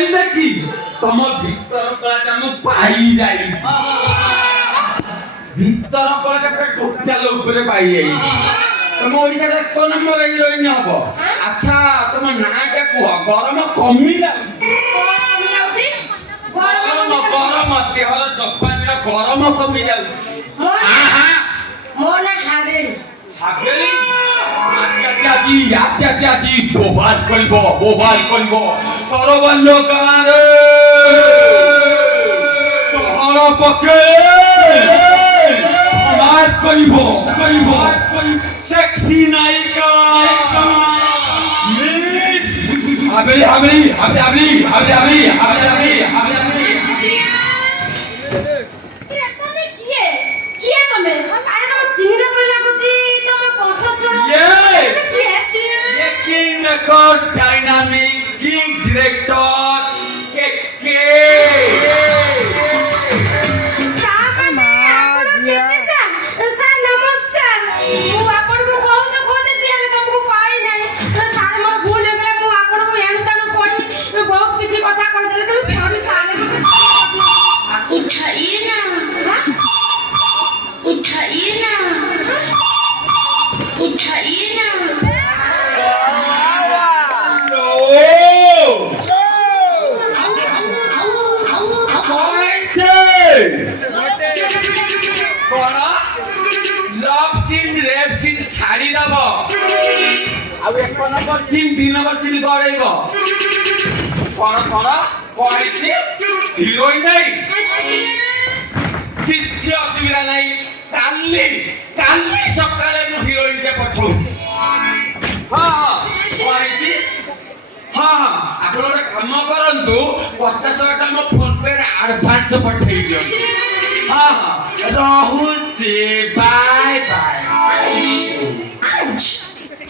पाइले कि तुम भीतर कलाटा मु पाई जाई भीतर कलाटा टोटल ऊपर पाई जाई तुम ओडिसा रे को नंबर हिरोइन हबो अच्छा तुम नाटा कुह गरम कमी जाउची गरम देहर जपान रे गरम कमी जाउची मो ना हावेली आजी बोबाद करिबो तोर बल्लो कारे सहर पके बात करिबो सेक्सी नायिका मिस हावेली डायनामिक किंग डायरेक्टर के छाड़ी दब आ एक नंबर सीन 2 नंबर सीन गड़ेब हिरोइन नहीं किसी असुविधा नहीं काली सकाळे मु हिरोइन के पठाऊ हाँ आप गोटे काम करंतु 50 टका मो फोन पे एडवांस पठेई दियो हाँ रहूचे बाय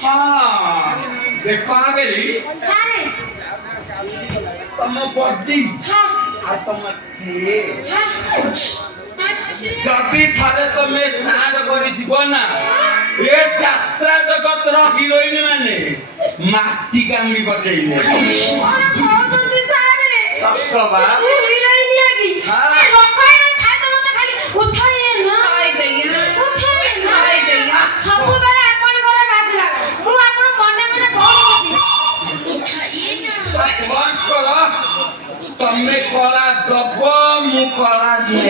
हाँ देखो आबेली सारे तुम बॉडी हाँ तुम चे जदि थारे तुमे स्नान करी जीव ना ए यात्रा जगत रो हिरोइन माने माटी कांगी पकेइले सत्य बा हिरोइन यागी हां लोकाय खाय त मते खाली उठाए ना आइ गइया सब बेला अपन घरे बाजला मु अपन मने कहूची उठाए ना सत्य करो तमे कला दब मु कला दे